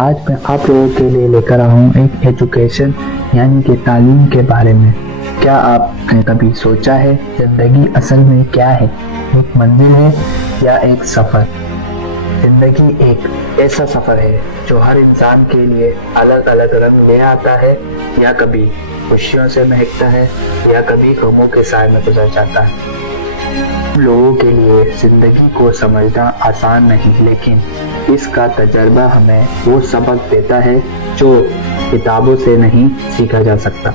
आज मैं आप लोगों के लिए लेकर आया हूँ एक एजुकेशन यानी कि तालीम के बारे में। क्या आपने कभी सोचा है जिंदगी असल में क्या है? एक मंजिल है या एक सफ़र? जिंदगी एक ऐसा सफ़र है जो हर इंसान के लिए अलग अलग रंग ले आता है, या कभी खुशियों से महकता है या कभी गमों के साए में गुजर जाता है। लोगों के लिए जिंदगी को समझना आसान नहीं, लेकिन इसका तजर्बा हमें वो सबक देता है जो किताबों से नहीं सीखा जा सकता।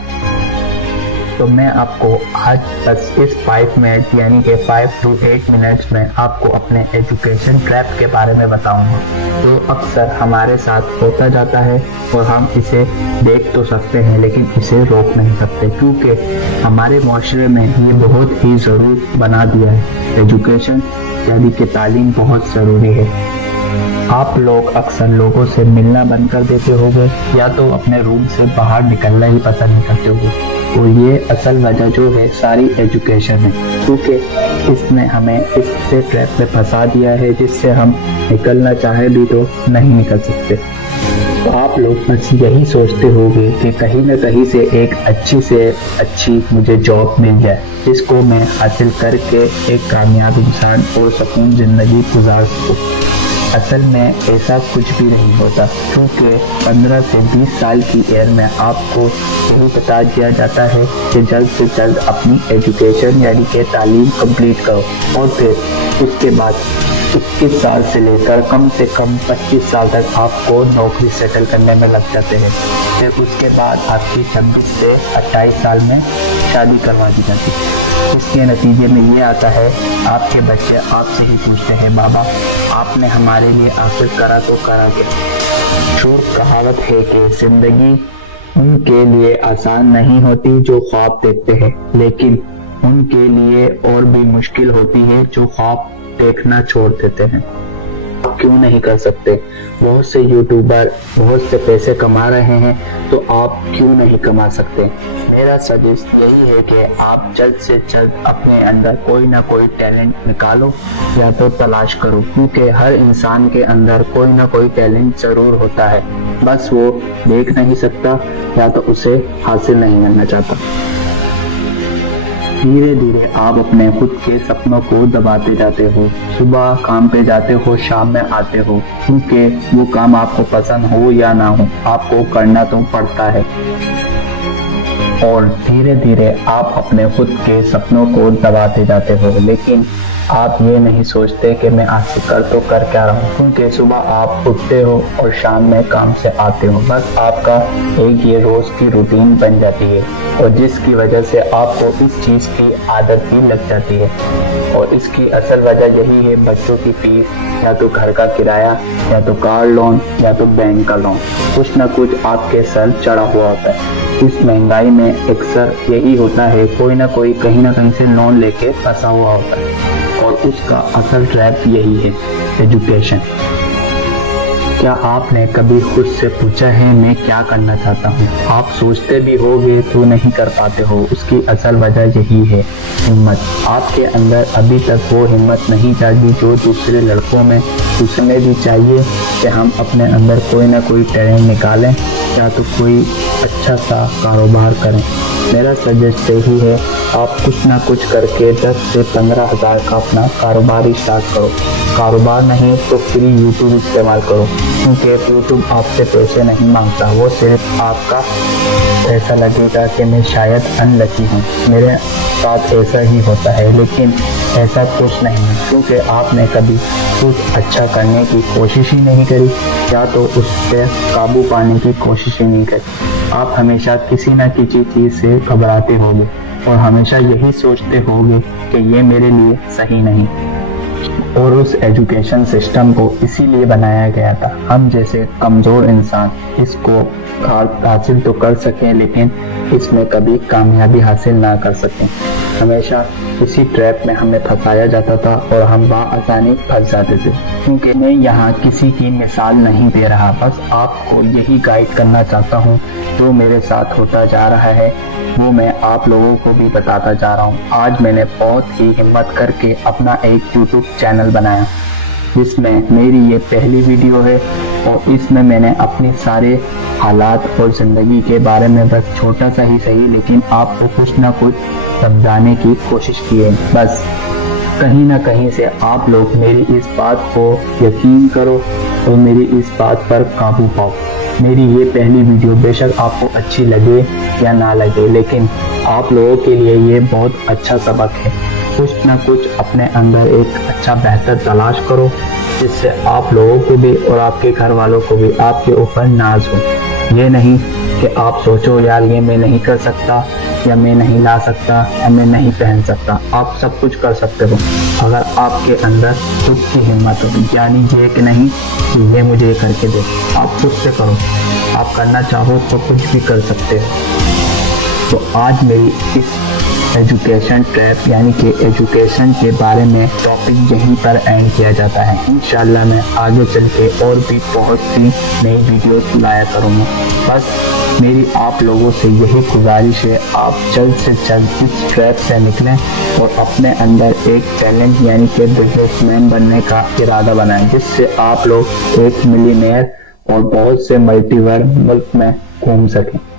तो मैं आपको आज बस इस 5 मिनट यानी कि 5 to 8 मिनट्स में आपको अपने एजुकेशन ट्रैप के बारे में बताऊंगा, जो अक्सर हमारे साथ होता जाता है और हम इसे देख तो सकते हैं लेकिन इसे रोक नहीं सकते, क्योंकि हमारे माशरे में ये बहुत ही ज़रूरी बना दिया है। एजुकेशन यानी कि तालीम बहुत ज़रूरी है। आप लोग अक्सर लोगों से मिलना बंद कर देते होंगे या तो अपने रूम से बाहर निकलना ही पसंद नहीं करते होंगे, और ये असल वजह जो है सारी एजुकेशन है, क्योंकि इसने हमें इससे ट्रैप में फंसा दिया है जिससे हम निकलना चाहे भी तो नहीं निकल सकते। तो आप लोग बस यही सोचते होंगे कि कहीं ना कहीं से एक अच्छी से अच्छी मुझे जॉब मिल जाए जिसको मैं हासिल करके एक कामयाब इंसान और सुकून ज़िंदगी गुजार सकूँ। असल में ऐसा कुछ भी नहीं होता, क्योंकि 15 से 20 साल की एज में आपको यही बता दिया जाता है कि जल्द से जल्द अपनी एजुकेशन यानी कि तालीम कंप्लीट करो, और फिर उसके बाद 21 साल से लेकर कम से कम 25 साल तक आपको नौकरी सेटल करने में लग जाते हैं। फिर उसके बाद आपकी 26 से 28 साल में शादी करवा दी जाती है। इसके नतीजे में ये आता है आपके बच्चे आपसे ही पूछते हैं, बाबा आपने हमारे लिए आखिर करा तो करा के। मशहूर कहावत है कि जिंदगी उनके लिए आसान नहीं होती जो ख्वाब देखते हैं, लेकिन उनके लिए और भी मुश्किल होती है जो ख्वाब देखना छोड़ देते हैं। क्यों नहीं कर सकते? बहुत से यूट्यूबर बहुत से पैसे कमा रहे हैं, तो आप क्यों नहीं कमा सकते? मेरा सजेस्ट यही है कि आप जल्द से जल्द अपने अंदर कोई ना कोई टैलेंट निकालो या तो तलाश करो, क्योंकि हर इंसान के अंदर कोई ना कोई टैलेंट जरूर होता है, बस वो देख नहीं सकता या तो उसे हासिल नहीं करना चाहता। धीरे धीरे आप अपने खुद के सपनों को दबाते जाते हो। सुबह काम पे जाते हो, शाम में आते हो, क्योंकि वो काम आपको पसंद हो या ना हो आपको करना तो पड़ता है। और धीरे धीरे आप अपने खुद के सपनों को दबाते जाते हो, लेकिन आप ये नहीं सोचते कि मैं आखिर कर तो कर क्या रहा हूँ, क्योंकि सुबह आप उठते हो और शाम में काम से आते हो। बस आपका एक ये रोज की रूटीन बन जाती है, और जिसकी वजह से आपको इस चीज़ की आदत भी लग जाती है। और इसकी असल वजह यही है बच्चों की फीस, या तो घर का किराया, या तो कार लोन, या तो बैंक का लोन। कुछ ना कुछ आपके सर चढ़ा हुआ होता है। इस महंगाई में अक्सर यही होता है, कोई ना कोई कहीं ना कहीं से लोन लेके फंसा हुआ होता है, और उसका असल ट्रैप यही है एजुकेशन। क्या आपने कभी खुद से पूछा है मैं क्या करना चाहता हूँ? आप सोचते भी होगे तो नहीं कर पाते हो। उसकी असल वजह यही है हिम्मत। आपके अंदर अभी तक वो हिम्मत नहीं जागी जो दूसरे लड़कों में उसमें भी चाहिए कि हम अपने अंदर कोई ना कोई टैलेंट निकालें या तो कोई अच्छा सा कारोबार करें। मेरा सजेस्ट यही है आप कुछ ना कुछ करके 10 से 15 हज़ार का अपना कारोबार स्टार्ट करो। कारोबार नहीं तो फ्री यूट्यूब इस्तेमाल करो, क्योंकि यूट्यूब आपसे पैसे नहीं मांगता, वो सिर्फ आपका ऐसा लगेगा कि मैं शायद अनलकी हूँ, मेरे साथ ऐसा ही होता है, लेकिन ऐसा कुछ नहीं है, क्योंकि आपने कभी कुछ अच्छा करने की कोशिश ही नहीं करी या तो उस पर काबू पाने की कोशिश ही नहीं करी। आप हमेशा किसी न किसी चीज़ से घबराते होंगे और हमेशा यही सोचते होंगे कि ये मेरे लिए सही नहीं। और उस एजुकेशन सिस्टम को इसीलिए बनाया गया था हम जैसे कमज़ोर इंसान इसको हासिल तो कर सकें, लेकिन इसमें कभी कामयाबी हासिल ना कर सकें। हमेशा इसी ट्रैप में हमें फंसाया जाता था और हम आसानी फंस जाते थे। क्योंकि मैं यहाँ किसी की मिसाल नहीं दे रहा, बस आपको यही गाइड करना चाहता हूँ। जो मेरे साथ होता जा रहा है वो मैं आप लोगों को भी बताता जा रहा हूँ। आज मैंने बहुत ही हिम्मत करके अपना एक YouTube चैनल बनाया, जिसमें मेरी ये पहली वीडियो है اور اس میں میں نے اپنی سارے حالات اور زندگی کے بارے میں بس چھوٹا سا ہی صحیح لیکن آپ کو کچھ نہ کچھ سمجھانے کی کوشش کی ہے۔ بس کہیں نہ کہیں سے آپ لوگ میری اس بات کو یقین کرو اور میری اس بات پر قابو پاؤ۔ میری یہ پہلی ویڈیو بے شک آپ کو اچھی لگے یا نہ لگے، لیکن آپ لوگوں کے لیے یہ بہت اچھا سبق ہے۔ کچھ نہ کچھ اپنے اندر ایک اچھا بہتر تلاش کرو، جس سے آپ لوگوں کو بھی اور آپ کے گھر والوں کو بھی آپ کے اوپر ناز ہو۔ یہ نہیں کہ آپ سوچو یار یہ میں نہیں کر سکتا، یا میں نہیں لا سکتا، یا میں نہیں پہن سکتا۔ آپ سب کچھ کر سکتے ہو اگر آپ کے اندر خود کی ہمت ہو، یعنی یہ کہ نہیں کہ یہ مجھے کر کے دے، آپ خود سے کرو۔ آپ کرنا چاہو تو کچھ بھی کر سکتے ہو۔ تو آج میری اس ایجوکیشن ٹریپ یعنی کہ ایجوکیشن کے بارے میں ٹاپک یہیں پر اینڈ کیا جاتا ہے۔ انشاءاللہ میں آگے چل کے اور بھی بہت سی نئی ویڈیوز لایا کروں گا۔ بس میری آپ لوگوں سے یہی گزارش ہے، آپ جلد سے جلد اس ٹریپ سے نکلیں اور اپنے اندر ایک ٹیلنٹ یعنی کہ بزنس مین بننے کا ارادہ بنائیں، جس سے آپ لوگ ایک ملینئر اور بہت سے ملٹی ورلڈ ملک میں گھوم سکیں۔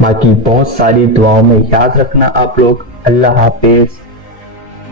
باقی بہت ساری دعاؤں میں یاد رکھنا آپ لوگ۔ اللہ حافظ۔